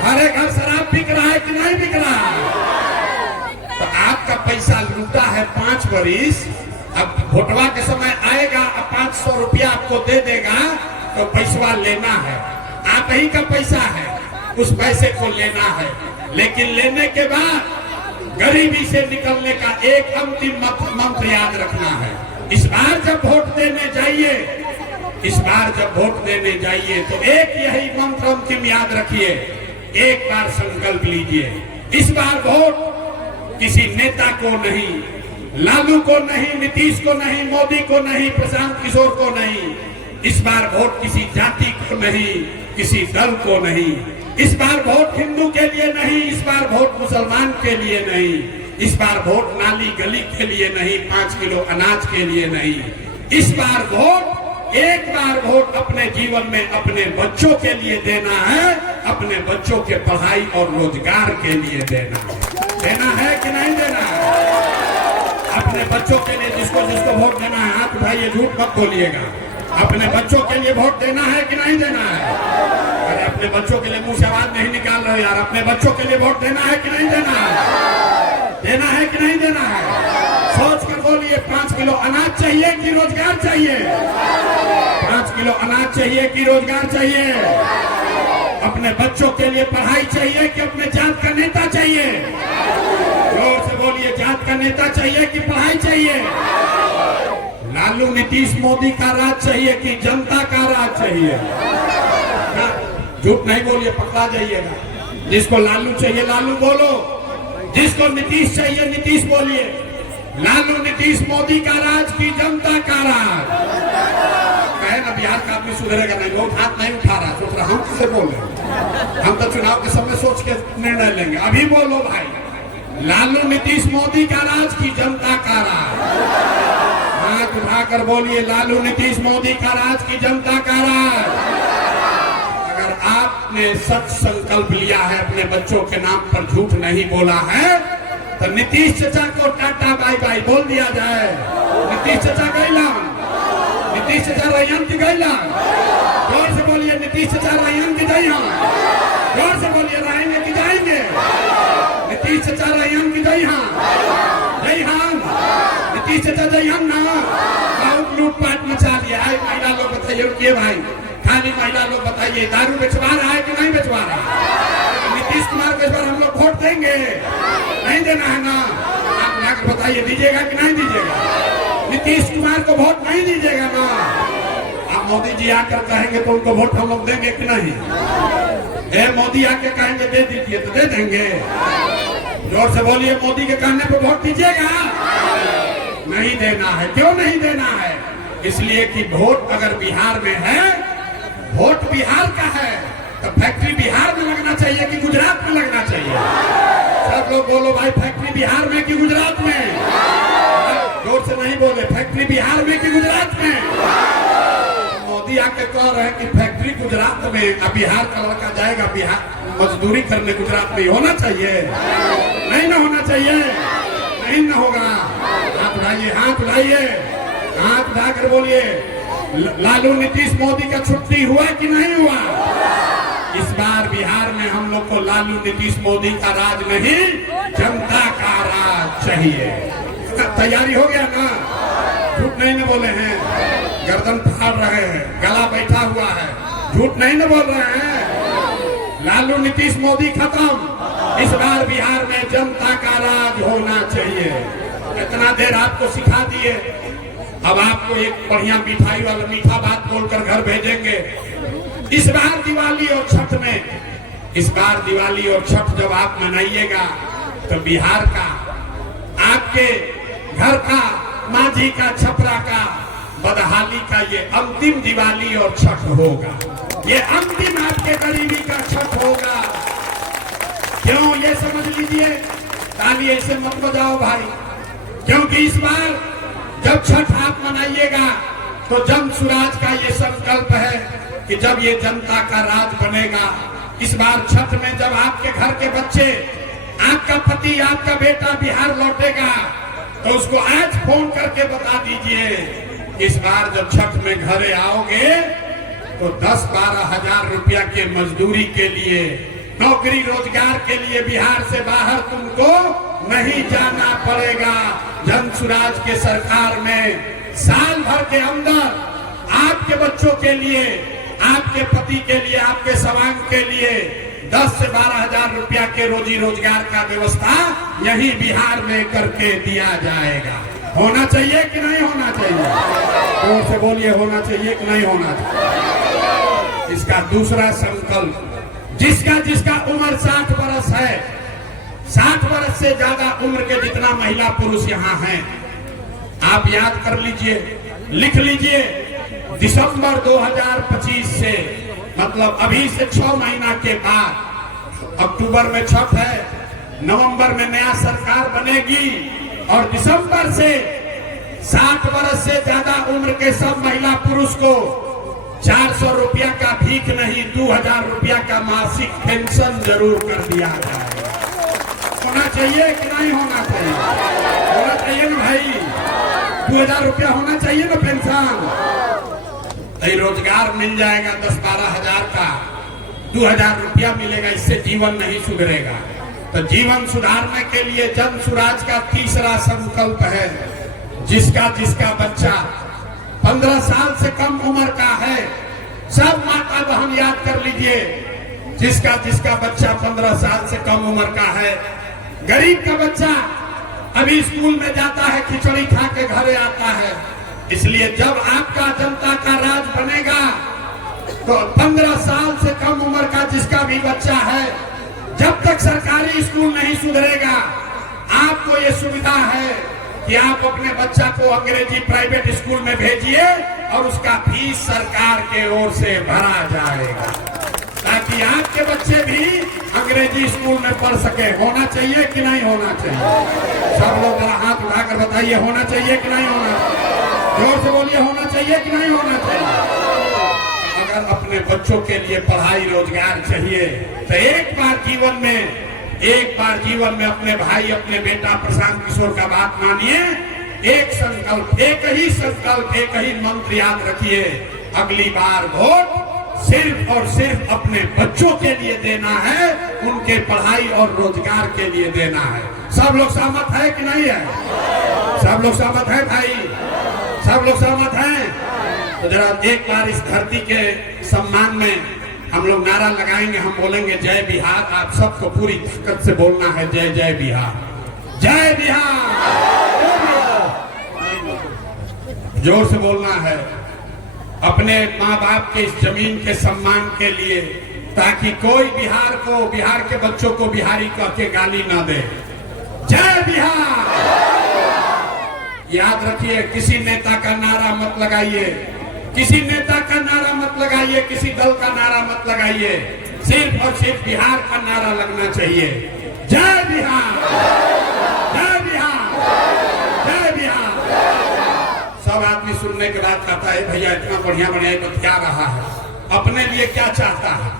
हर एक घर शराब बिक रहा है कि नहीं बिक रहा? तो आपका पैसा लूटा है 5 बरिस। अब वोटवा के समय आएगा, अब 500 रुपया आपको दे देगा तो पैसा लेना है। आप ही का पैसा है, उस पैसे को लेना है। लेकिन लेने के बाद गरीबी से निकलने का एक अंतिम मंत्र याद रखना है। इस बार जब वोट देने जाइए, इस बार जब वोट देने जाइए तो एक यही मंत्र अंतिम याद रखिए। एक बार संकल्प लीजिए, इस बार वोट किसी नेता को नहीं, लालू को नहीं, नीतीश को नहीं, मोदी को नहीं, प्रशांत किशोर को नहीं। इस बार वोट किसी जाति को नहीं, किसी दल को नहीं। इस बार वोट हिंदू के लिए नहीं, इस बार वोट मुसलमान के लिए नहीं, इस बार वोट नाली गली के लिए नहीं, 5 किलो अनाज के लिए नहीं। इस बार वोट, एक बार वोट अपने जीवन में अपने बच्चों के लिए देना है, अपने बच्चों के पढ़ाई और रोजगार के लिए देना है। देना है कि नहीं देना है? अपने बच्चों के लिए जिसको जिसको वोट देना है हाथ उठाइए, झूठ मत बोलिएगा। अपने बच्चों के लिए वोट देना है कि नहीं देना है? अरे अपने बच्चों के लिए मुंह से आवाज नहीं निकाल रहे यार। अपने बच्चों के लिए वोट देना है कि नहीं देना है? देना है कि नहीं देना है? सोच कर बोलिए, 5 किलो अनाज चाहिए कि रोजगार चाहिए? 5 किलो अनाज चाहिए कि रोजगार चाहिए? अपने बच्चों के लिए पढ़ाई चाहिए कि अपने जात का नेता चाहिए? जोर से बोलिए, जात का नेता चाहिए कि पढ़ाई चाहिए? लालू नीतीश मोदी का राज चाहिए कि जनता का राज चाहिए? झूठ नहीं बोलिए, पकड़ा जाइएगा। जिसको लालू चाहिए लालू बोलो, जिसको नीतीश चाहिए नीतीश बोलिए। लालू नीतीश मोदी का राज की जनता का राज? कहे ना बिहार का आदमी सुधरेगा नहीं, लोग हाथ नहीं उठा रहा, सोच रहा हम किसे बोले? हम तो चुनाव के समय सोच के निर्णय लेंगे। अभी बोलो भाई, लालू नीतीश मोदी का राज की जनता का राज? हाथ उठाकर बोलिए, लालू नीतीश मोदी का राज की जनता का राज? अगर आपने सच संकल्प लिया है, अपने बच्चों के नाम पर झूठ नहीं बोला है, तो नीतीश चाचा को टाटा बाय बाय बोल दिया जाए। नीतीश चाचा गैला, नीतीश चाचा रैयन की गैला। जोर से बोलिए, नीतीश चाचा रैयन की जय। जोर से बोलिए, रहेंगे कि जाएंगे? नीतीश चाचा रैयन की जय। जय हाँ, नीतीश चाचा जय हम ना। बहुत लूटपाट मचा लिया है। महिला लोग बताइए, रुकिए भाई, खाली महिला लोग बताइए, दारू बेचवा रहा है कि नहीं बेचवा रहा? नीतीश कुमार को इस बार हम लोग वोट देंगे? नहीं देना है ना? आप लाकर बताइए, दीजिएगा कि नहीं दीजिएगा? नीतीश कुमार को वोट नहीं दीजिएगा ना? आप मोदी जी आकर कहेंगे तो उनको वोट हम लोग देंगे कि नहीं? मोदी आके कहेंगे दे दीजिए तो दे देंगे? जोर से बोलिए, मोदी के कहने पर वोट दीजिएगा? नहीं देना है। क्यों नहीं देना है? इसलिए कि वोट अगर बिहार में है, वोट बिहार का है, तो फैक्ट्री बिहार में लगना चाहिए कि गुजरात में लगना चाहिए? सब लोग बोलो भाई, फैक्ट्री बिहार में कि गुजरात में? जोर से नहीं बोले, फैक्ट्री बिहार में कि गुजरात में? मोदी आके कह रहे हैं कि फैक्ट्री गुजरात में, अब बिहार का लड़का जाएगा बिहार मजदूरी करने गुजरात में, होना चाहिए? नहीं ना होना चाहिए? नहीं ना होगा। हाथ उठाइए, हाथ उठाइए, हाथ उठाकर बोलिए, लालू नीतीश मोदी का छुट्टी हुआ कि नहीं हुआ? इस बार बिहार में हम लोग को लालू नीतीश मोदी का राज नहीं, जनता का राज चाहिए। तैयारी हो गया ना? झूठ नहीं न बोले हैं, गर्दन फाड़ रहे हैं, गला बैठा हुआ है, झूठ नहीं न बोल रहे हैं। लालू नीतीश मोदी खत्म, इस बार बिहार में जनता का राज होना चाहिए। इतना देर आपको सिखा दिए, अब आपको एक बढ़िया मिठाई वाला मीठा बात बोलकर घर भेजेंगे। इस बार दिवाली और छठ में, इस बार दिवाली और छठ जब आप मनाइएगा तो बिहार का, आपके घर का, माझी का, छपरा का, बदहाली का ये अंतिम दिवाली और छठ होगा। ये अंतिम आपके गरीबी का छठ होगा। क्यों, ये समझ लीजिए। ताली ऐसे मत बजाओ भाई, क्योंकि इस बार जब छठ आप मनाइएगा तो जन सुराज का ये संकल्प है कि जब ये जनता का राज बनेगा, इस बार छठ में जब आपके घर के बच्चे, आपका पति, आपका बेटा बिहार लौटेगा तो उसको आज फोन करके बता दीजिए, इस बार जब छठ में घरे आओगे तो 10-12 हजार रुपया के मजदूरी के लिए, नौकरी रोजगार के लिए बिहार से बाहर तुमको नहीं जाना पड़ेगा। जन सुराज के सरकार में साल भर के अंदर आपके बच्चों के लिए, आपके पति के लिए, आपके सवांग के लिए 10 से 12 हजार रुपया के रोजी रोजगार का व्यवस्था यही बिहार में करके दिया जाएगा। होना चाहिए कि नहीं होना चाहिए? जोर से बोलिए, होना चाहिए कि नहीं होना चाहिए? इसका दूसरा संकल्प, जिसका जिसका उम्र 60 वर्ष है, 60 वर्ष से ज्यादा उम्र के जितना महिला पुरुष यहाँ हैं, आप याद कर लीजिए, लिख लीजिए, दिसंबर 2025 से, मतलब अभी से 6 महीना के बाद, अक्टूबर में छठ है, नवंबर में नया सरकार बनेगी और दिसंबर से 60 वर्ष से ज्यादा उम्र के सब महिला पुरुष को 400 रुपया का भीख नहीं, 2000 रुपया का मासिक पेंशन जरूर कर दिया जाएगा। होना चाहिए कि नहीं होना चाहिए? होना चाहिए ना भाई, 2000 रुपया होना चाहिए ना पेंशन। रोजगार मिल जाएगा 10-12 हजार का, 2000 रुपया मिलेगा, इससे जीवन नहीं सुधरेगा। तो जीवन सुधारने के लिए जन सुराज का तीसरा संकल्प है, जिसका जिसका बच्चा 15 साल से कम उम्र का है, सब माता बहन याद कर लीजिए, जिसका जिसका बच्चा 15 साल से कम उम्र का है, गरीब का बच्चा अभी स्कूल में जाता है, खिचड़ी खा के घरे आता है, इसलिए जब आपका जनता का राज बनेगा तो 15 साल से कम उम्र का जिसका भी बच्चा है, जब तक सरकारी स्कूल नहीं सुधरेगा, आपको ये सुविधा है कि आप अपने बच्चा को अंग्रेजी प्राइवेट स्कूल में भेजिए और उसका फीस सरकार के ओर से भरा जाएगा, ताकि आपके बच्चे भी अंग्रेजी स्कूल में पढ़ सके। होना चाहिए कि नहीं होना चाहिए? सब लोग जरा हाथ उठाकर बताइए, होना चाहिए कि नहीं होना चाहिए? जोर से बोलिए, होना चाहिए कि नहीं होना चाहिए? अगर अपने बच्चों के लिए पढ़ाई रोजगार चाहिए तो एक बार जीवन में अपने भाई, अपने बेटा प्रशांत किशोर का बात मानिए। एक संकल्प, एक ही संकल्प, एक ही मंत्र याद रखिए, अगली बार वोट सिर्फ और सिर्फ अपने बच्चों के लिए देना है, उनके पढ़ाई और रोजगार के लिए देना है। सब लोग सहमत है कि नहीं है? सब लोग सहमत है भाई? सब लोग सहमत हैं? तो जरा एक बार इस धरती के सम्मान में हम लोग नारा लगाएंगे, हम बोलेंगे जय बिहार। आप सबको पूरी ताकत से बोलना है, जय जय बिहार, जय बिहार, जोर से बोलना है, अपने माँ बाप के इस जमीन के सम्मान के लिए, ताकि कोई बिहार के बच्चों को बिहारी कह के गाली ना दे। जय बिहार। याद रखिए, किसी नेता का नारा मत लगाइए, किसी नेता का नारा मत लगाइए, किसी दल का नारा मत लगाइए, सिर्फ और सिर्फ बिहार का नारा लगना चाहिए। जय बिहार, जय बिहार, जय बिहार। सब आदमी सुनने के बाद कहता है, भैया इतना बढ़िया बढ़िया तो क्या रहा है, अपने लिए क्या चाहता है?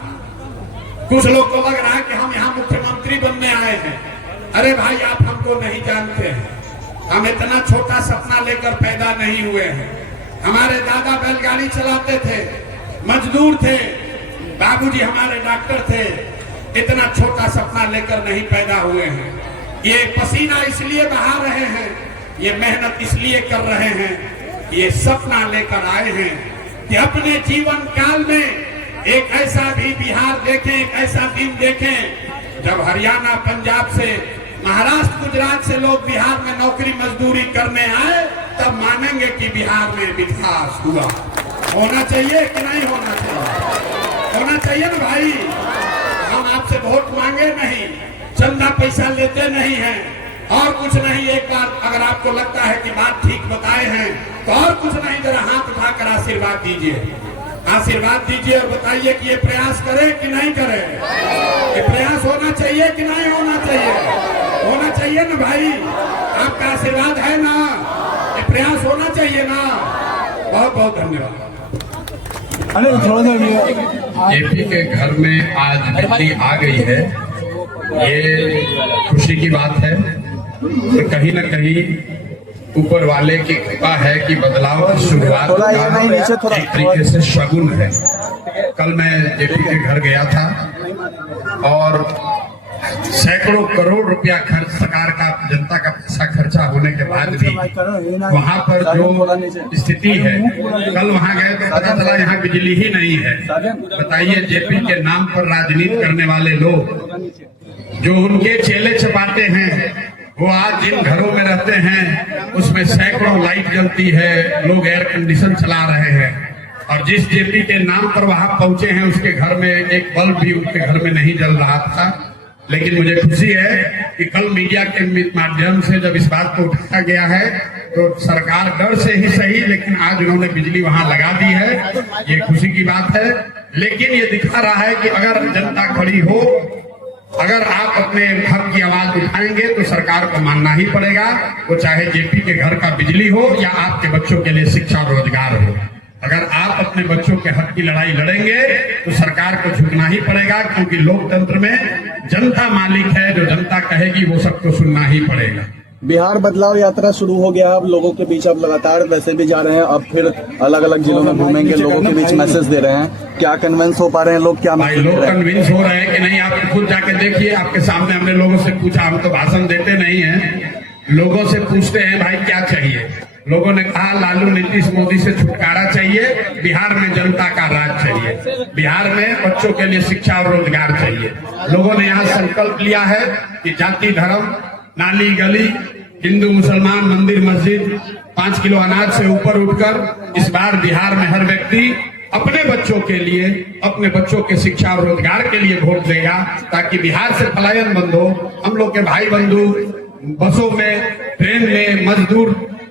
कुछ लोग को लग रहा है कि हम यहाँ मुख्यमंत्री बनने आए हैं। अरे भाई, आप हमको नहीं जानते हैं, हम इतना छोटा सपना लेकर पैदा नहीं हुए हैं। हमारे दादा बैलगाड़ी चलाते थे, मजदूर थे, बाबूजी हमारे डॉक्टर थे, इतना छोटा सपना लेकर नहीं पैदा हुए हैं। ये पसीना इसलिए बहा रहे हैं, ये मेहनत इसलिए कर रहे हैं ये सपना लेकर आए हैं कि अपने जीवन काल में एक ऐसा भी बिहार देखें, एक ऐसा दिन देखें जब हरियाणा, पंजाब से, महाराष्ट्र, गुजरात से लोग बिहार में नौकरी मजदूरी करने आए, तब मानेंगे कि बिहार में विकास हुआ। होना चाहिए कि नहीं होना चाहिए? होना चाहिए ना भाई। हम आपसे वोट मांगे नहीं, चंदा पैसा लेते नहीं हैं और कुछ नहीं। एक बार अगर आपको लगता है कि बात ठीक बताए हैं तो और कुछ नहीं, जरा हाथ उठाकर आशीर्वाद दीजिए, आशीर्वाद दीजिए और बताइए कि ये प्रयास करे कि नहीं करे। ये प्रयास होना चाहिए कि नहीं होना चाहिए? होना चाहिए ना भाई। आपका आशीर्वाद है ना, ये प्रयास होना चाहिए ना। बहुत बहुत धन्यवाद। जेपी के घर में आज बिजली आ गई है, ये खुशी की बात है। तो कहीं न कहीं ऊपर वाले की कृपा है कि बदलाव की शुरुआत का एक तरीके से शगुन है। कल मैं जेपी के घर गया था और सैकड़ों करोड़ रुपया खर्च, सरकार का, जनता का पैसा खर्चा होने के बाद भी वहां पर जो स्थिति है, कल वहां गए तो पता चला यहाँ बिजली ही नहीं है। बताइए, जेपी के नाम पर राजनीति करने वाले लोग जो उनके चेले चपाते हैं, वो आज जिन घरों में रहते हैं उसमें सैकड़ों लाइट जलती है, लोग एयर कंडीशन चला रहे हैं, और जिस जेपी के नाम पर वहां पहुंचे हैं उसके घर में एक बल्ब भी उनके घर में नहीं जल रहा था। लेकिन मुझे खुशी है कि कल मीडिया के माध्यम से जब इस बात को उठाया गया है तो सरकार डर से ही सही, लेकिन आज उन्होंने बिजली वहां लगा दी है, ये खुशी की बात है। लेकिन ये दिखा रहा है कि अगर जनता खड़ी हो, अगर आप अपने हक की आवाज उठाएंगे तो सरकार को मानना ही पड़ेगा, वो चाहे जेपी के घर का बिजली हो या आपके बच्चों के लिए शिक्षा और रोजगार हो। अगर आप अपने बच्चों के हक की लड़ाई लड़ेंगे तो सरकार को झुकना ही पड़ेगा, क्योंकि लोकतंत्र में जनता मालिक है, जो जनता कहेगी वो सबको सुनना ही पड़ेगा। बिहार बदलाव यात्रा शुरू हो गया, अब लोगों के बीच अब लगातार वैसे भी जा रहे हैं, अब फिर अलग अलग जिलों में घूमेंगे, लोगों के बीच मैसेज दे रहे हैं। क्या कन्विंस हो पा रहे हैं लोग? क्या भाई लोग कन्विंस हो रहे हैं कि नहीं, आप खुद जाके देखिए। आपके सामने हमने लोगों से पूछा, हम तो भाषण देते नहीं हैं, लोगों से पूछते हैं भाई क्या चाहिए। लोगों ने कहा लालू, नीतीश, मोदी से छुटकारा चाहिए, बिहार में जनता का राज चाहिए, बिहार में बच्चों के लिए शिक्षा और रोजगार चाहिए। लोगों ने यहाँ संकल्प लिया है कि जाति, धर्म, नाली गली, हिंदू मुसलमान, मंदिर मस्जिद, 5 किलो अनाज से ऊपर उठकर इस बार बिहार में हर व्यक्ति अपने बच्चों के लिए, अपने बच्चों के शिक्षा और रोजगार के लिए वोट देगा, ताकि बिहार से पलायन बंद हो। हम लोग के भाई बंधु बसों में, ट्रेन में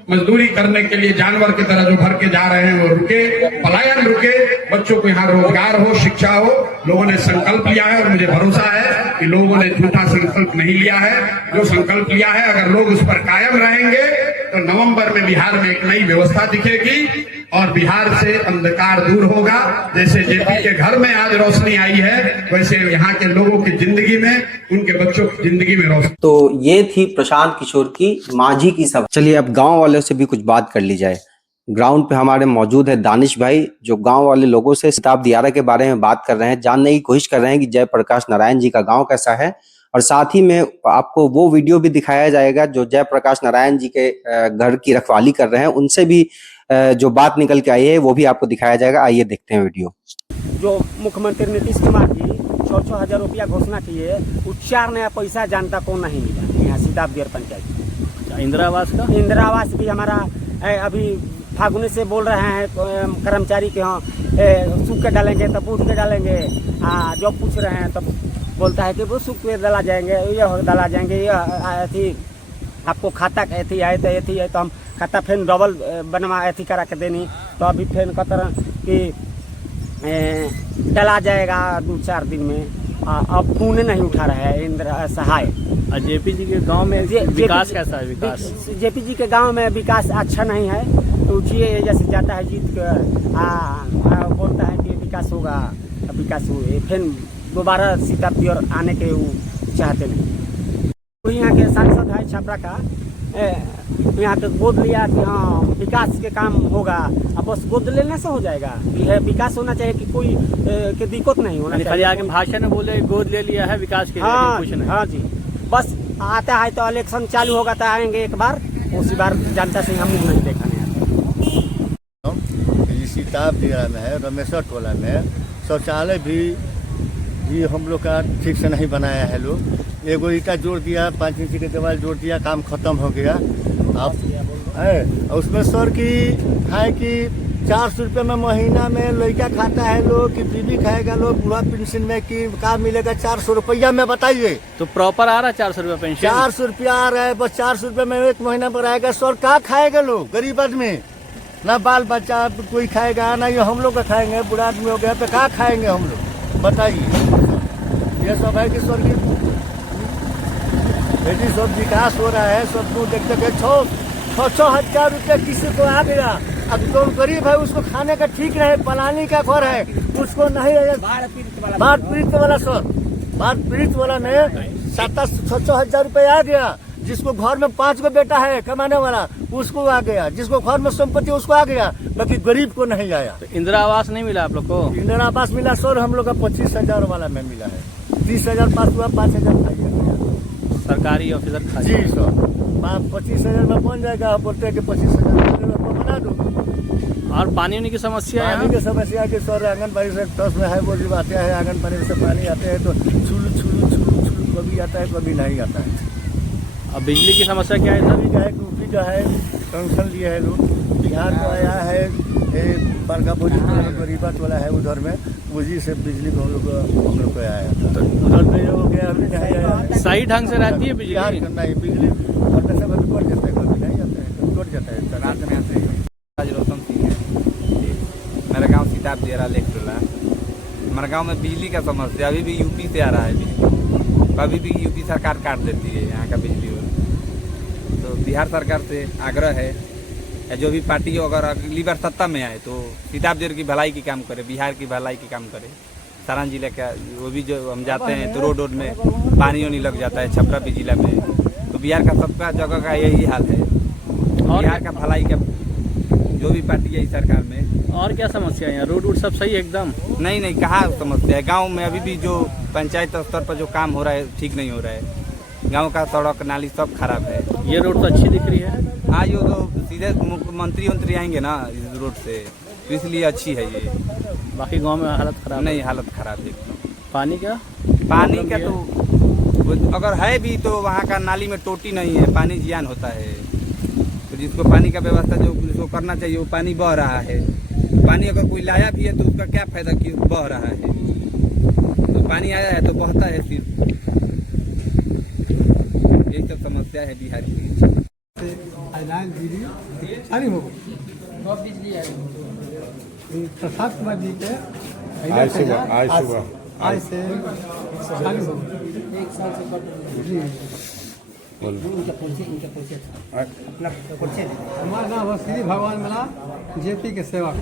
मजदूरी करने के लिए जानवर की तरह जो भर के जा रहे हैं वो रुके, पलायन रुके, बच्चों को यहाँ रोजगार हो, शिक्षा हो। लोगों ने संकल्प लिया है और मुझे भरोसा है कि लोगों ने झूठा संकल्प नहीं लिया है। जो संकल्प लिया है, अगर लोग उस पर कायम रहेंगे तो नवंबर में बिहार में एक नई व्यवस्था दिखेगी और बिहार से अंधकार दूर होगा। जैसे जेपी के घर में आज रोशनी आई है, वैसे यहाँ के लोगों की जिंदगी में, उनके बच्चों की जिंदगी में रोशनी। तो ये थी प्रशांत किशोर की मांझी की सभा। चलिए अब गांव वालों से भी कुछ बात कर ली जाए। ग्राउंड पे हमारे मौजूद है दानिश भाई, जो गांव वाले लोगों से सिताब दियारा के बारे में बात कर रहे हैं, जानने की कोशिश कर रहे हैं कि जयप्रकाश नारायण जी का गांव कैसा है, और साथ ही में आपको वो वीडियो भी दिखाया जाएगा जो जयप्रकाश नारायण जी के घर की रखवाली कर रहे हैं, उनसे भी जो बात निकल के आई है वो भी आपको दिखाया जाएगा। आइए देखते हैं वीडियो। जो मुख्यमंत्री नीतीश कुमार जी 6,000 रुपया घोषणा किए, 4 नया पैसा जनता को नहीं मिला यहाँ सिताब दियर पंचायत। इंदिरा आवास का, इंदिरा आवास भी हमारा अभी फागुने से बोल रहे हैं कर्मचारी के यहाँ सूख के डालेंगे तब बूथ के डालेंगे, जब पूछ रहे हैं तब बोलता है कि वो सूख पे डाला जाएंगे, ये डाला जाएंगे, ये थी आपको खाता ऐसी आए तो हम खाता फिर डबल बनवा ऐसी करा के देनी, तो अभी फिर कहते कि डला जाएगा 2-4 दिन में। अब फोन नहीं उठा रहा है इंदिरा सहाय। जेपी जी के गांव में विकास कैसा है? विकास जेपी जी के गांव में विकास अच्छा नहीं है, तो उठिए जैसे जाता है जीत कर बोलता है कि विकास होगा, विकास हुए फिर दोबारा सीता पियर आने के वो चाहते नहीं। तो यहाँ के सांसद है छपरा का, यहाँ पे गोद लिया कि हाँ विकास के काम होगा, अब बस गोद लेने से हो जाएगा? विकास होना चाहिए कि कोई के दिक्कत नहीं होना चाहिए। आगे भाषण में बोले गोद ले लिया है विकास के, हाँ कुछ नहीं। हाँ जी, बस आता है तो इलेक्शन चालू होगा तो आएंगे एक बार, उसी बार जनता से हम मुँह नहीं देखा नहीं आता। ये सीताब जिला में है, रमेश्वर टोला में शौचालय भी हम लोग का ठीक से नहीं बनाया है लोग। एगो ईटा जोड़ दिया, 5 इंच की दीवार जोड़ दिया, काम खत्म हो गया। अब है उसमें सर की है कि 400 रुपये में महीना में लड़का खाता है लोग कि बीबी खाएगा लोग, बूढ़ा पेंशन में कि का मिलेगा 400 रुपया में, बताइए। तो प्रॉपर आ रहा है 400 रुपया पेंशन? 400 रुपया आ रहा है, बस 400 रुपये में एक महीना पर आएगा। सर क्या खाएगा लोग, गरीब आदमी, ना बाल बच्चा कोई खाएगा, ना ये हम लोग का खाएंगे, बूढ़ा आदमी हो गया तो क्या खाएंगे हम लोग, बताइए। ये सब है कि सर की यदि सब विकास हो रहा है, सब कुछ देखते हैं। 6,000 रुपया किसी को आ गया, अब जो गरीब है उसको खाने का ठीक नहीं, पलानी का घर है उसको नहीं, बाढ़ पीड़ित वाला सर, बाढ़ पीड़ित वाला में 6,000 रुपया आ गया। जिसको घर में 5 गो बेटा है कमाने वाला उसको आ गया, जिसको घर में संपत्ति उसको आ गया, बाकी गरीब को नहीं आया। तो इंदिरा आवास नहीं मिला आप लोग को? इंदिरा आवास मिला सर, हम लोग का 25,000 वाला में मिला है। 30,000 पास हुआ, 5,000 खाइए सरकारी ऑफिसर खा जी सर। 25,000 में बन जाएगा, बोलते हैं कि 25,000 बना दो। और पानी होने की समस्या है? पानी की समस्या की सर आंगनबाड़ी से टस में है, वो जब आते हैं आंगनबाड़ी से पानी आते हैं तो छुलू छुलू छुलू छुलू कभी आता है कभी नहीं आता है। अब बिजली की समस्या क्या है? अभी का है यूपी का है, कनेक्शन लिए है लोग, बिहार को आया है, बड़का भोजी गरीबत वाला है उधर में, वही से बिजली को हम लोग को आया था। तो उधर में हो गया, अभी नहीं आया। सही ढंग से रहती है बिजली? बिहार करना है बिजली, और पैसा कभी कट जाता है कभी नहीं आता है, कभी कट जाता है। रात में आते हैं। रोशन सिंह है, मेरा गांव सीताब जेरा लेक टोला। हमारे गांव में बिजली का समस्या अभी भी यूपी से आ रहा है बिजली, कभी भी यूपी सरकार काट देती है यहाँ का बिजली। तो बिहार सरकार से आग्रह है या जो भी पार्टी अगर अगली बार सत्ता में आए तो सीताब जेर की भलाई की काम करे, बिहार की भलाई की काम करे। सारण जिले का वो भी जो हम जाते हैं तो रोड में पानी नहीं लग जाता है, छपरा भी जिला में। तो बिहार का सबका जगह का यही हाल है, बिहार का भलाई का जो भी पार्टी है इस सरकार में। और क्या समस्या है यहाँ? रोड सब सही है एकदम? नहीं, कहाँ समस्या है। गांव में अभी भी जो पंचायत स्तर पर जो काम हो रहा है ठीक नहीं हो रहा है। गांव का सड़क नाली सब खराब है। ये रोड तो अच्छी दिख रही है। हाँ, ये तो सीधे मुख्यमंत्री आएंगे ना इस रोड से, तो इसलिए अच्छी है ये। बाकी गांव में हालत खराब नहीं, हालत खराब है एकदम। पानी का तो अगर है भी तो वहाँ का नाली में टोटी नहीं है, पानी जियान होता है। तो जिसको पानी का व्यवस्था जो करना चाहिए वो पानी बह रहा है। पानी अगर कोई लाया भी है तो उसका क्या फायदा कि बह रहा है। तो पानी आया है तो बहता है सिर्फ। यही सब समस्या है बिहार की। प्रसाद कुमार जी के आज से चालू हो गई। 1 साल से जी हमारा नाम है श्री भगवान मला जेपी के सेवक।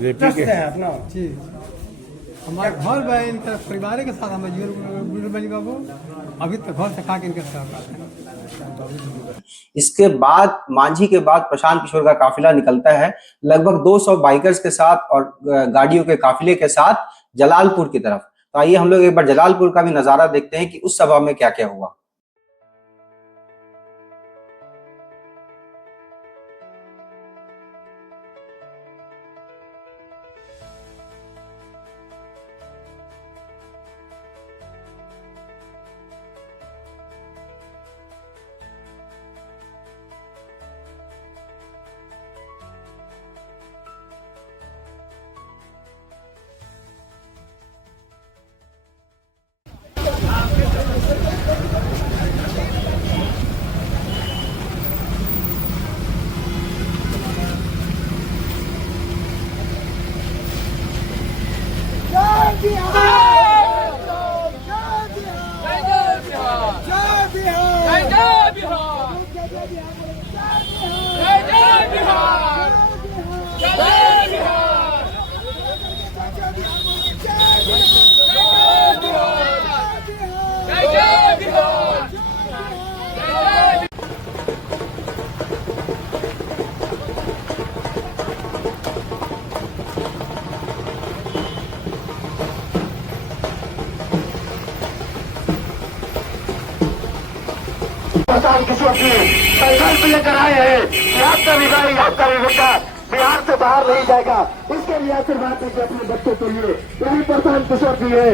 जेपी के है अपना जी। हमारे घर में इनके परिवार के साथ हमें जीवन बाबू अभी तक घर से खा के इनके सेवा। इसके बाद मांझी के बाद प्रशांत किशोर का काफिला निकलता है लगभग 200 बाइकर्स के साथ और गाड़ियों के काफिले के साथ जलालपुर की तरफ। तो आइए हम लोग एक बार जलालपुर का भी नजारा देखते हैं कि उस सभा में क्या क्या हुआ। प्रशांत किशोर जी संकल्प लेकर आए हैं कि आपका भी भाई, आपका भी बेटा बिहार से बाहर नहीं जाएगा। इसके लिए आशीर्वाद दीजिए अपने बच्चों के लिए। यही प्रशांत किशोर जी है।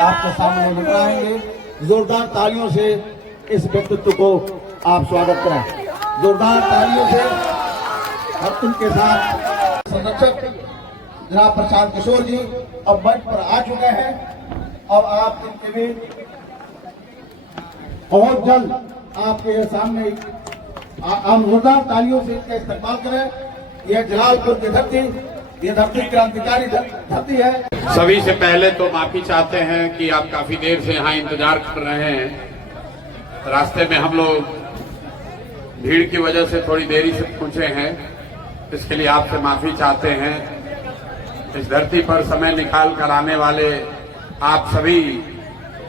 आपके सामने लेकर आएंगे। जोरदार तालियों से इस व्यक्तित्व को आप स्वागत करें। जोरदार तालियों से और उनके साथ संरक्षक जनाब प्रशांत किशोर जी अब मंच पर आ चुके हैं। अब आप इनके भी बहुत जल्द आपके सामने हम जोरदार तालियों से इनका इस्तेमाल करें। यह जलालपुर की धरती, ये धरती क्रांतिकारी धरती है। सभी से पहले तो माफी चाहते हैं कि आप काफी देर से यहाँ इंतजार कर रहे हैं। रास्ते में हम लोग भीड़ की वजह से थोड़ी देरी से पहुंचे हैं, इसके लिए आपसे माफी चाहते हैं। इस धरती पर समय निकाल कर आने वाले आप सभी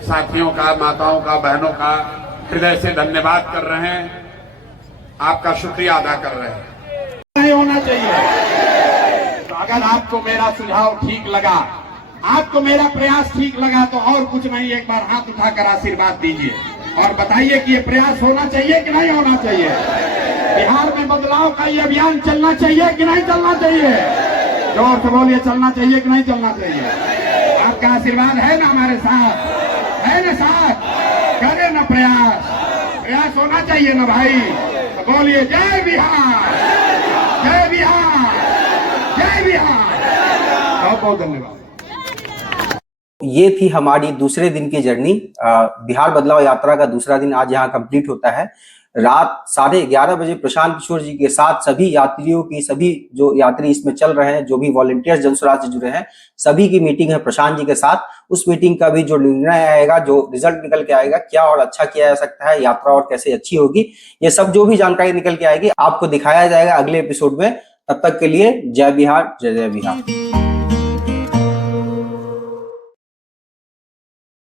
साथियों का, माताओं का, बहनों का हृदय से धन्यवाद कर रहे हैं, आपका शुक्रिया अदा कर रहे हैं। नहीं होना चाहिए। तो अगर आपको मेरा सुझाव ठीक लगा, आपको मेरा प्रयास ठीक लगा, तो और कुछ नहीं, एक बार हाथ उठाकर आशीर्वाद दीजिए और बताइए कि ये प्रयास होना चाहिए कि नहीं होना चाहिए। बिहार में बदलाव का ये अभियान चलना चाहिए कि नहीं चलना चाहिए। जोर से बोलिए, चलना चाहिए कि नहीं चलना चाहिए। आपका आशीर्वाद है ना हमारे साथ, है ना साथ, करें ना प्रयास, प्रयास होना चाहिए ना भाई। तो बोलिए जय बिहार, जय बिहार, जय बिहार। बहुत बहुत धन्यवाद। ये थी हमारी दूसरे दिन की जर्नी। बिहार बदलाव यात्रा का दूसरा दिन आज यहाँ कंप्लीट होता है। रात 11:30 बजे प्रशांत किशोर जी के साथ सभी यात्रियों की, सभी जो यात्री इसमें चल रहे हैं, जो भी वॉलंटियर्स जनसुराज से जुड़े हैं, सभी की मीटिंग है प्रशांत जी के साथ। उस मीटिंग का भी जो निर्णय आएगा, जो रिजल्ट निकल के आएगा, क्या और अच्छा किया जा सकता है, यात्रा और कैसे अच्छी होगी, ये सब जो भी जानकारी निकल के आएगी आपको दिखाया जाएगा अगले एपिसोड में। तब तक के लिए जय बिहार, जय जय बिहार।